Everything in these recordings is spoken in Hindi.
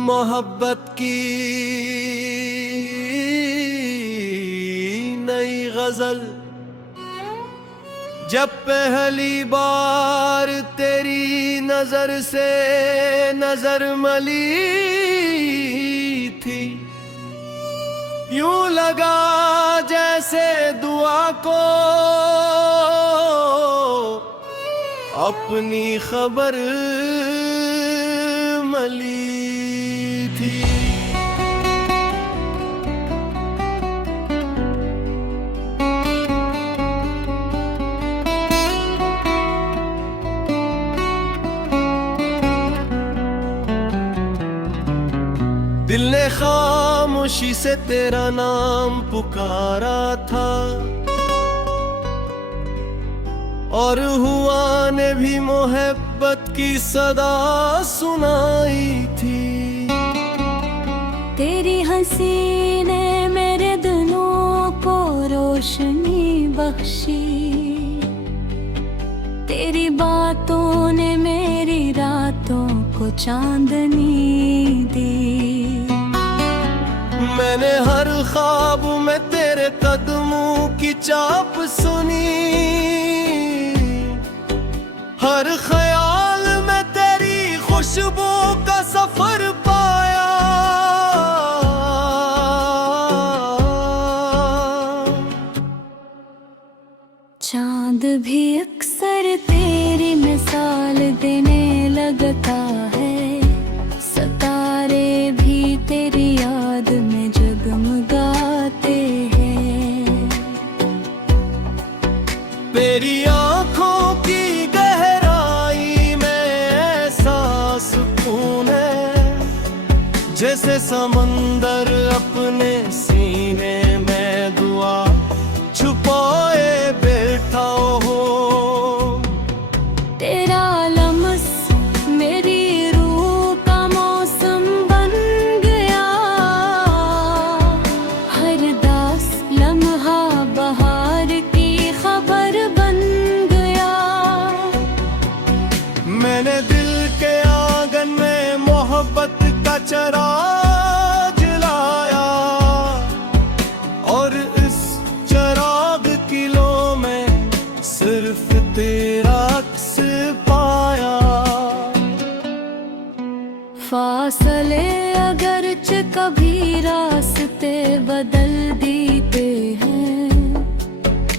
मोहब्बत की नई गजल जब पहली बार तेरी नजर से नजर मली थी, यूं लगा जैसे दुआ को अपनी खबर मली थी। दिल ने खामोशी से तेरा नाम पुकारा था और हुआ ने भी मोहब्बत की सदा सुनाई थी। तेरी हंसी ने मेरे दिलों को रोशनी बख्शी, तेरी बातों ने मेरी रातों को चांदनी दी। मैंने हर ख्वाब में तेरे कदमों की चाप सुनी, हर ख्याल में तेरी खुशबू का सफर पाया। चांद भी अक्सर तेरी मिसाल देने लगता है, सितारे भी तेरी याद में जगमगाते हैं। तेरी आंखों की गहराई में ऐसा सुकून है जैसे समंदर अपने सीने में दुआ छुपाए बैठा हो। तेरा लम्स मेरी रूह का मौसम बन गया, हर दास लम्हा बहार की खबर बन गया। मैंने दिल के आंगन में मोहब्बत का चिराग जलाया और इस चिराग की लो में सिर्फ तेरा अक्स पाया। फासले अगरचे कभी रास्ते बदल देते हैं,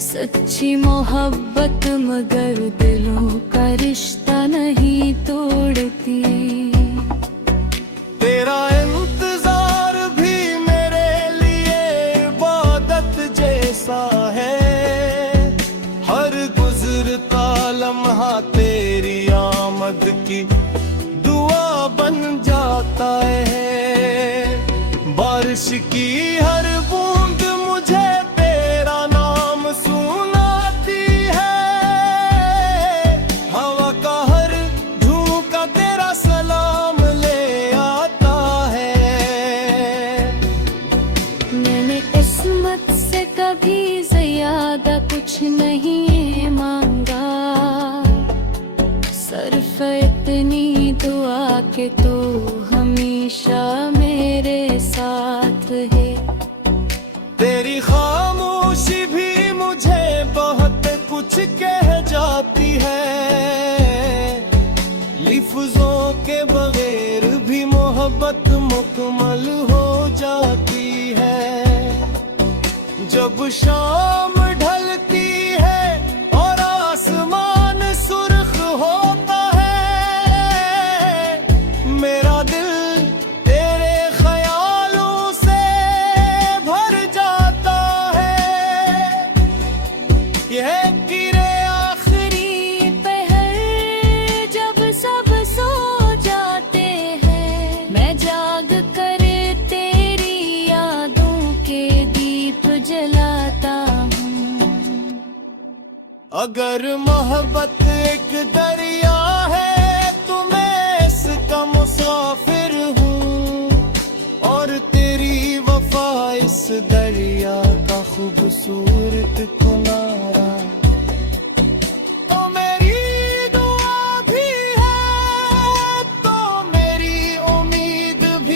सच्ची मोहब्बत मगर दिलों का रिश्ता नहीं तोड़ती। तेरा इंतजार भी मेरे लिए इबादत जैसा है, हर गुजरता लम्हा तेरी आमद की दुआ बन जाता है। बारिश की हर बूंद मुझे तेरा नाम सुनाती है, हवा का हर झोंका तेरा सलाम ले आता है। मैंने किस्मत से कभी ज्यादा कुछ नहीं मांगा, सिर्फ इतनी दुआ के तू हमेशा मेरे साथ है। तेरी खामोशी भी मुझे बहुत कुछ कह जाती है, लफ्ज़ों के बगैर भी मोहब्बत मुकम्मल हो जाती है। जब शाम ढलती है और आसमान सुर्ख होता है, मेरा दिल तेरे ख्यालों से भर जाता है। यह गिरे आखिरी पहर जब सब सो जाते हैं, मैं जाग कर तेरी यादों के दीप जलाता हूँ। अगर मोहब्बत एक दरिया है तो मैं इसका मुसाफिर हूँ, और तेरी वफा इस दरिया का खूबसूरत किनारा। तो मेरी दुआ भी है तो मेरी उम्मीद भी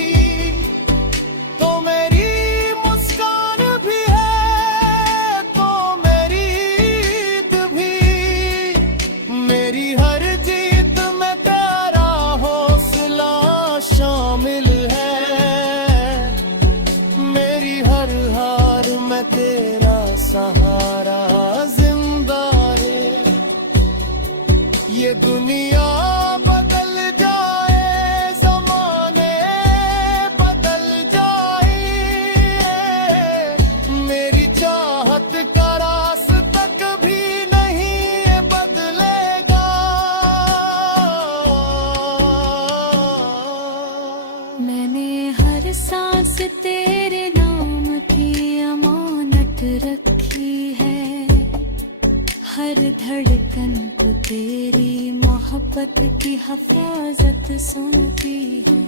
हिफाजत सौंपी है।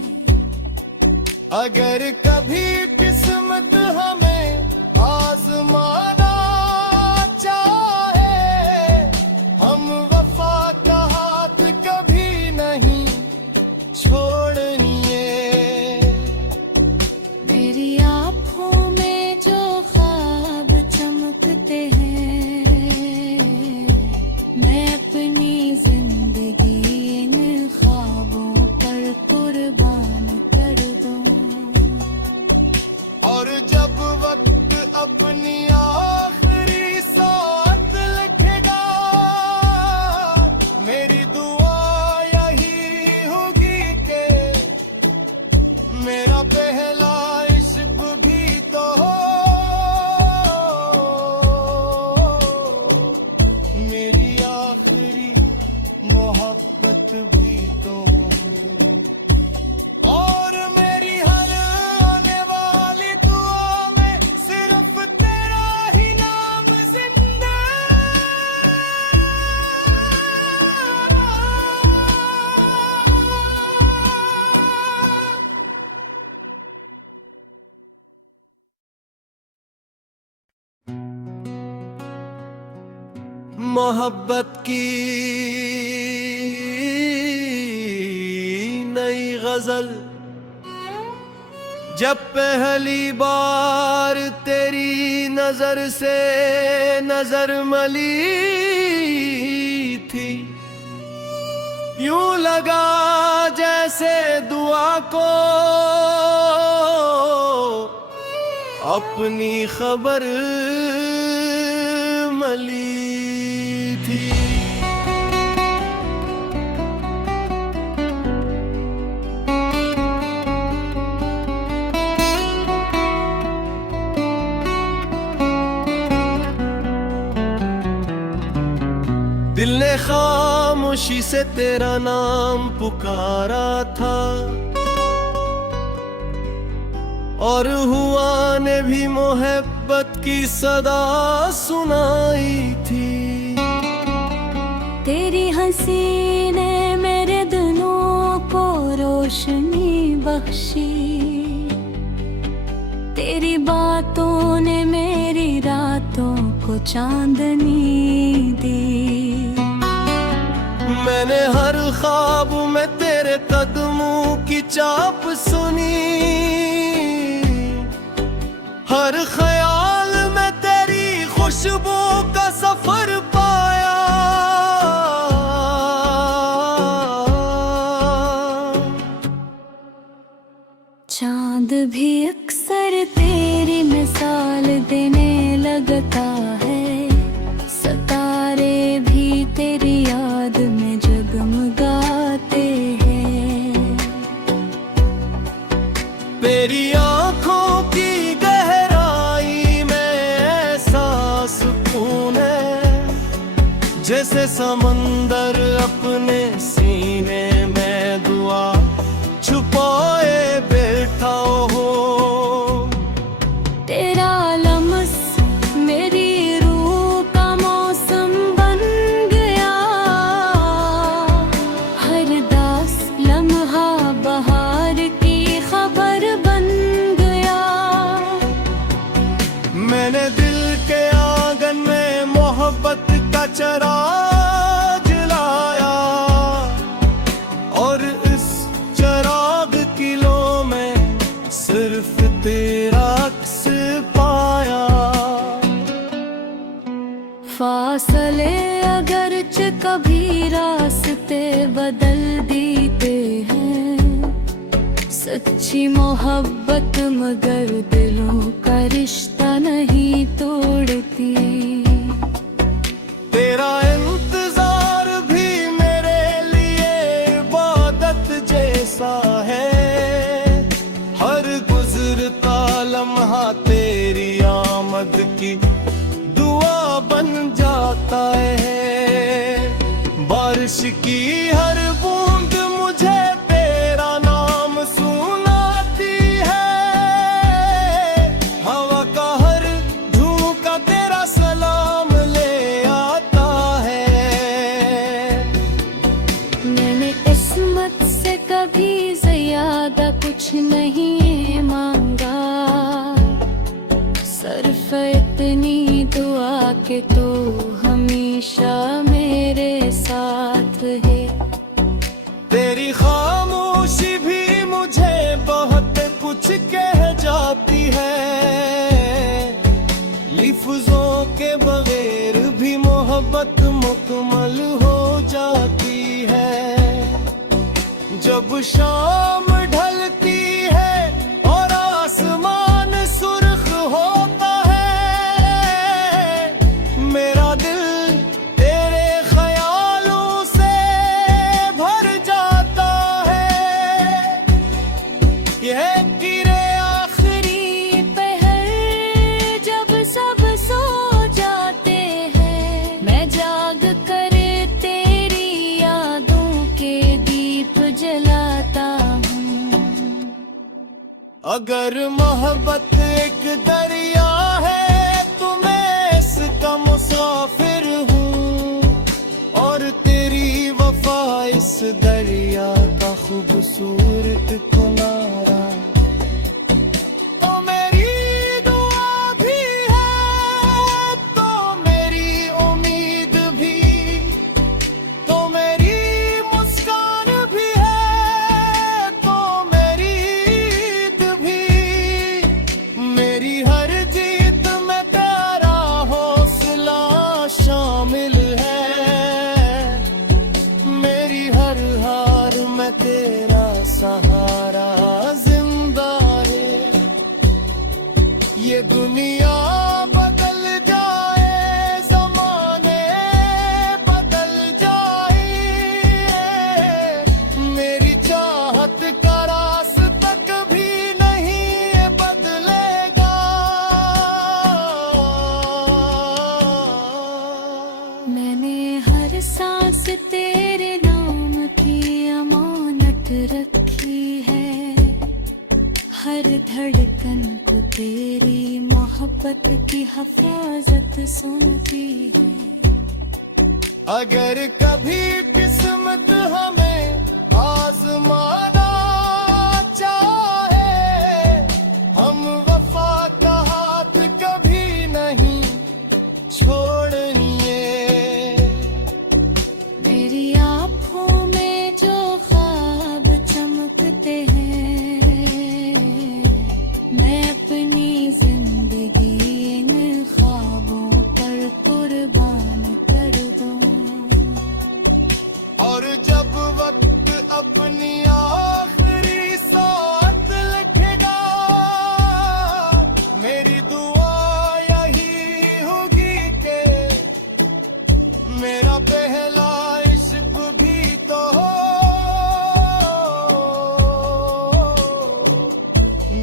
अगर कभी किस्मत हमें आजमाना चाहे, हम वफा का हाथ कभी नहीं छोड़निए। मेरी आँखों में जो ख्वाब चमकते हैं, मैं अपनी जिंदगी इन ख्वाबों पर कुर्बान कर दूं। और जब वक्त अपनी आखिरी साथ लिखेगा, मेरी दुआ यही होगी कि मेरा पहला इश्क भी तो हो, मेरी आखिरी मोहब्बत भी तो हो। और मेरी हर आने वाली दुआ में सिर्फ तेरा ही नाम जिंदा। मोहब्बत की नई गजल जब पहली बार तेरी नजर से नजर मली थी, यूं लगा जैसे दुआ को अपनी खबर मली थी। दिल ने खामोशी से तेरा नाम पुकारा था, और हुआ ने भी मोहब्बत की सदा सुनाई थी। तेरी हंसी ने मेरे दिलों को रोशनी बख्शी, तेरी बातों ने मेरी रातों को चांदनी दी। मैंने हर ख्वाब में तेरे कदमों की चाप सुनी, हर ख्याल में तेरी खुशबू का सफर पाया। चांद भी अक्सर तेरी मिसाल देने लगता है, सितारे भी तेरी याद में जगमगाते हैं। तेरी आँखों की गहराई में ऐसा सुकून है, जैसे समंदर अपने सीने में दुआ छुपाए बैठा हो। तेरा लम्स मेरी रूह का मौसम बन गया, हर दास लम्हा बहार की खबर बन गया। मैंने दिल के आंगन में मोहब्बत का चराग जलाया, और इस चराग की लो में सिर्फ तेरा अक्स पाया। फासले अगरचे कभी रास्ते बदल देते हैं, सच्ची मोहब्बत मगर दिलों का रिश्ता नहीं तोड़ती। तेरा इंतजार भी मेरे लिए इबादत जैसा है, हर गुजरता लम्हा तेरी आमद की दुआ बन जाता है। बारिश की हर बूंद मुझे तेरा नाम सुनाती है, हवा का हर झोंका तेरा सलाम ले आता है। मुझसे कभी ज्यादा कुछ नहीं मांगा, सिर्फ इतनी दुआ के तू हमेशा मेरे साथ है। तेरी खामोशी भी मुझे बहुत कुछ कह जाती है, लफ्ज़ों के बगैर भी मोहब्बत मुकम्मल हो जाती है। जब शाम ढलती है और आसमान सुर्ख होता है, मेरा दिल तेरे ख्यालों से भर जाता है। यह किरे आखिरी पहर जब सब सो जाते हैं, मैं जाग कर तेरी यादों के दीप जलाता हूँ। अगर मोहब्बत एक दरिया है तो मैं इसका मुसाफिर हूँ, और तेरी वफा इस दरिया का खूबसूरत किनारा। तो मेरी दुआ भी है, तो मेरी उम्मीद भी, तो मेरी मुस्कान भी है, तो मेरी ईद भी। मेरी हर जीत में तेरा हौसला शामिल है, मेरी हर हार में तेरा सहारा जिंदा है। ये दुनिया बदल जाए, ज़माने बदल जाए, मेरी चाहत का रास्ता कभी नहीं बदलेगा। मैंने हर सांस तेरे नाम की अमानत रखी है, हर धड़कन को तेरी मोहब्बत की हिफाजत सौंपी है। अगर कभी किस्मत हमें आजमाना चाहे, हम वफा का हाथ कभी नहीं छोड़ेंगे। मेरी आँखों में जो ख्वाब चमकते हैं, मैं अपनी जिंदगी इन ख्वाबों पर कुर्बान कर दूं। और जब वक्त अपनी आखिरी साथ लिखेगा, मेरी दुआ यही होगी कि मेरा पहला इश्क भी तो हो,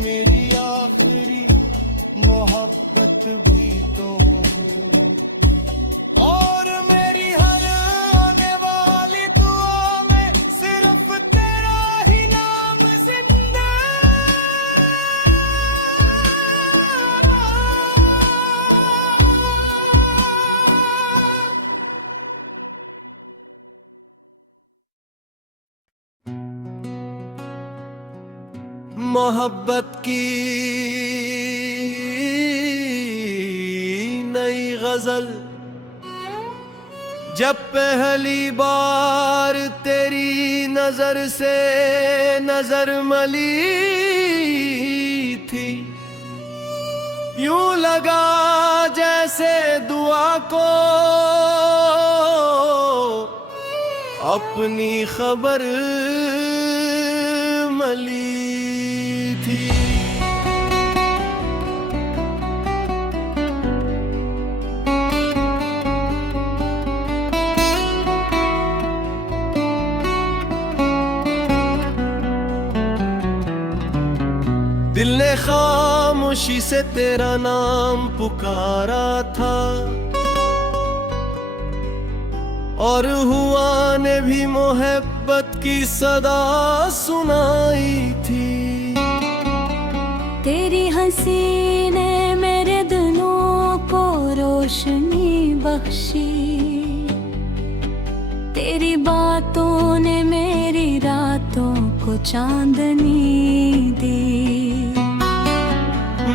मेरी आखिरी मोहब्बत भी तो हो, और मेरी हर आने वाली दुआ में सिर्फ तेरा ही नाम जिंदा। मोहब्बत की नई गजल जब पहली बार तेरी नजर से नजर मली थी, यूं लगा जैसे दुआ को अपनी खबर मली थी। दिल ने खामोशी से तेरा नाम पुकारा था, और हुआ ने भी मोहब्बत की सदा सुनाई थी। तेरी हंसी ने मेरे दिलों को रोशनी बख्शी, तेरी बातों ने मेरी रात चांदनी दी।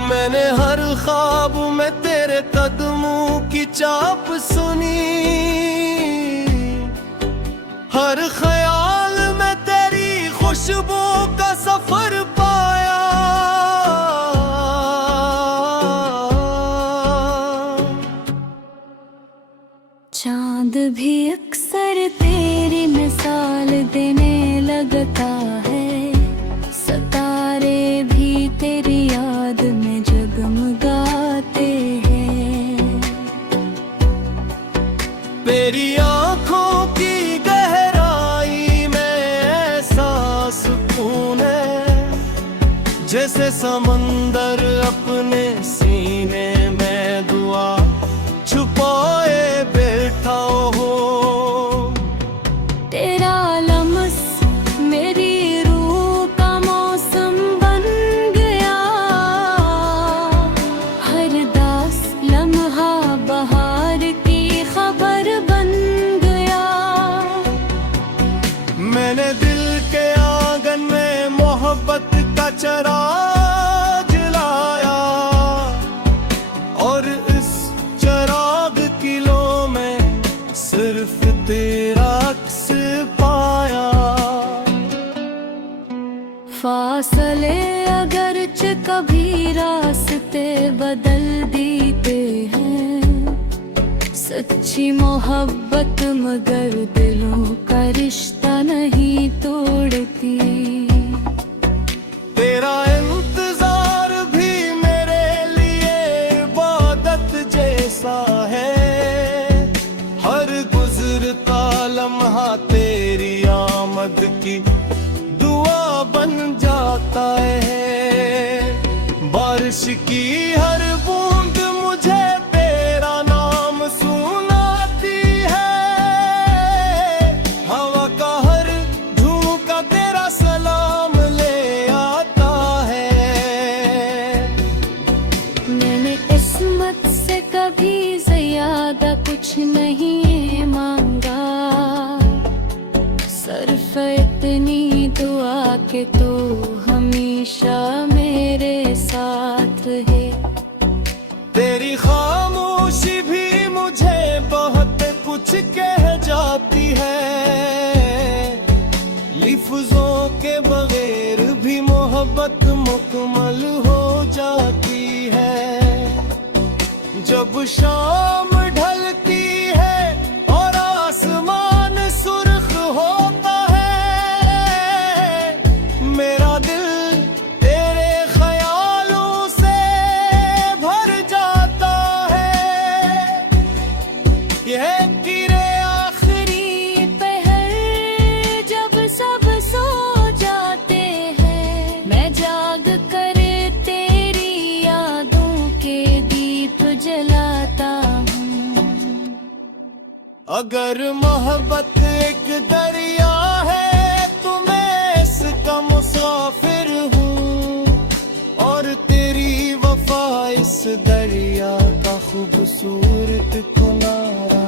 मैंने हर ख्वाब में तेरे कदमों की चाप सुनी, हर ख्याल में तेरी खुशबू का सफर पाया। चांद भी अक्सर तेरी मिसाल देने लगता है, सितारे भी तेरी याद में जगमगाते हैं। तेरी आंखों की गहराई में ऐसा सुकून है, जैसे समंदर अपने सीने में दुआ छुपाए बैठा हो। तेरा लम्स मेरी रूह का मौसम बन गया, हर दास लम्हा बहार की खबर बन गया। मैंने दिल के आंगन में मोहब्बत का चिराग जलाया, और इस चिराग की लो में सिर्फ तेरा अक्स पाया। फासले अगरचे कभी रास्ते बदल देते हैं, सच्ची मोहब्बत मगर दिलों का रिश्ता नहीं तोड़ती। तेरा इंतजार भी मेरे लिए इबादत जैसा है, हर गुजरता लम्हा तेरी आमद की दुआ बन जाता है। बारिश की हर बूंद मुझे तेरा नाम सुनाती है, हवा का हर झोंका तेरा सलाम ले आता है। मैंने किस्मत से कभी ज्यादा कुछ नहीं मांगा, सिर्फ इतनी दुआ के तो हमेशा मेरे साथ है। तेरी खामोशी भी मुझे बहुत कुछ कह जाती है, लफ्ज़ों के बगैर भी मोहब्बत मुकम्मल हो जाती है। जब शाम ढलती है और आसमान सुर्ख होता है, मेरा दिल तेरे ख्यालों से भर जाता है। यह गिरे आखिरी पहर जब सब सो जाते हैं, मैं जाग कर तेरी यादों के दीप जलाता हूँ। अगर मोहब्बत एक दरिया है तो मैं इसका मुसाफिर हूँ, और तेरी वफा इस दरिया का खूबसूरत किनारा।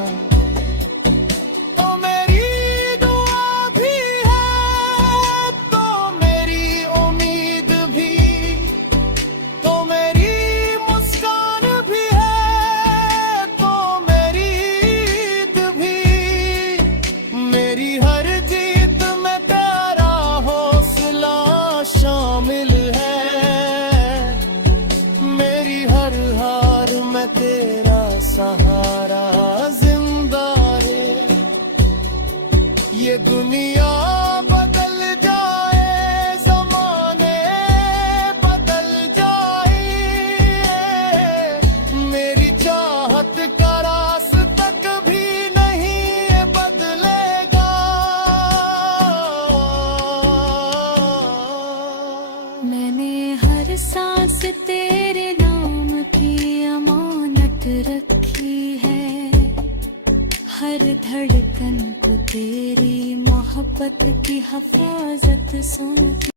तो मेरी दुआ भी है, तो मेरी उम्मीद भी, तो मेरी मुस्कान भी है, तो मेरी ईद भी। मेरी हर जीत में तेरा हौसला शामिल है, मेरी हर हार में तेरा सहारा जिंदा है। ये दुनिया बदल जाए, ज़माने बदल जाए, मेरी चाहत का रास्ता कभी नहीं बदलेगा। मैंने हर सांस तेरे नाम की अमानत रखी है, हर धड़कन को तेरी मोहब्बत की हिफाजत सौंपी।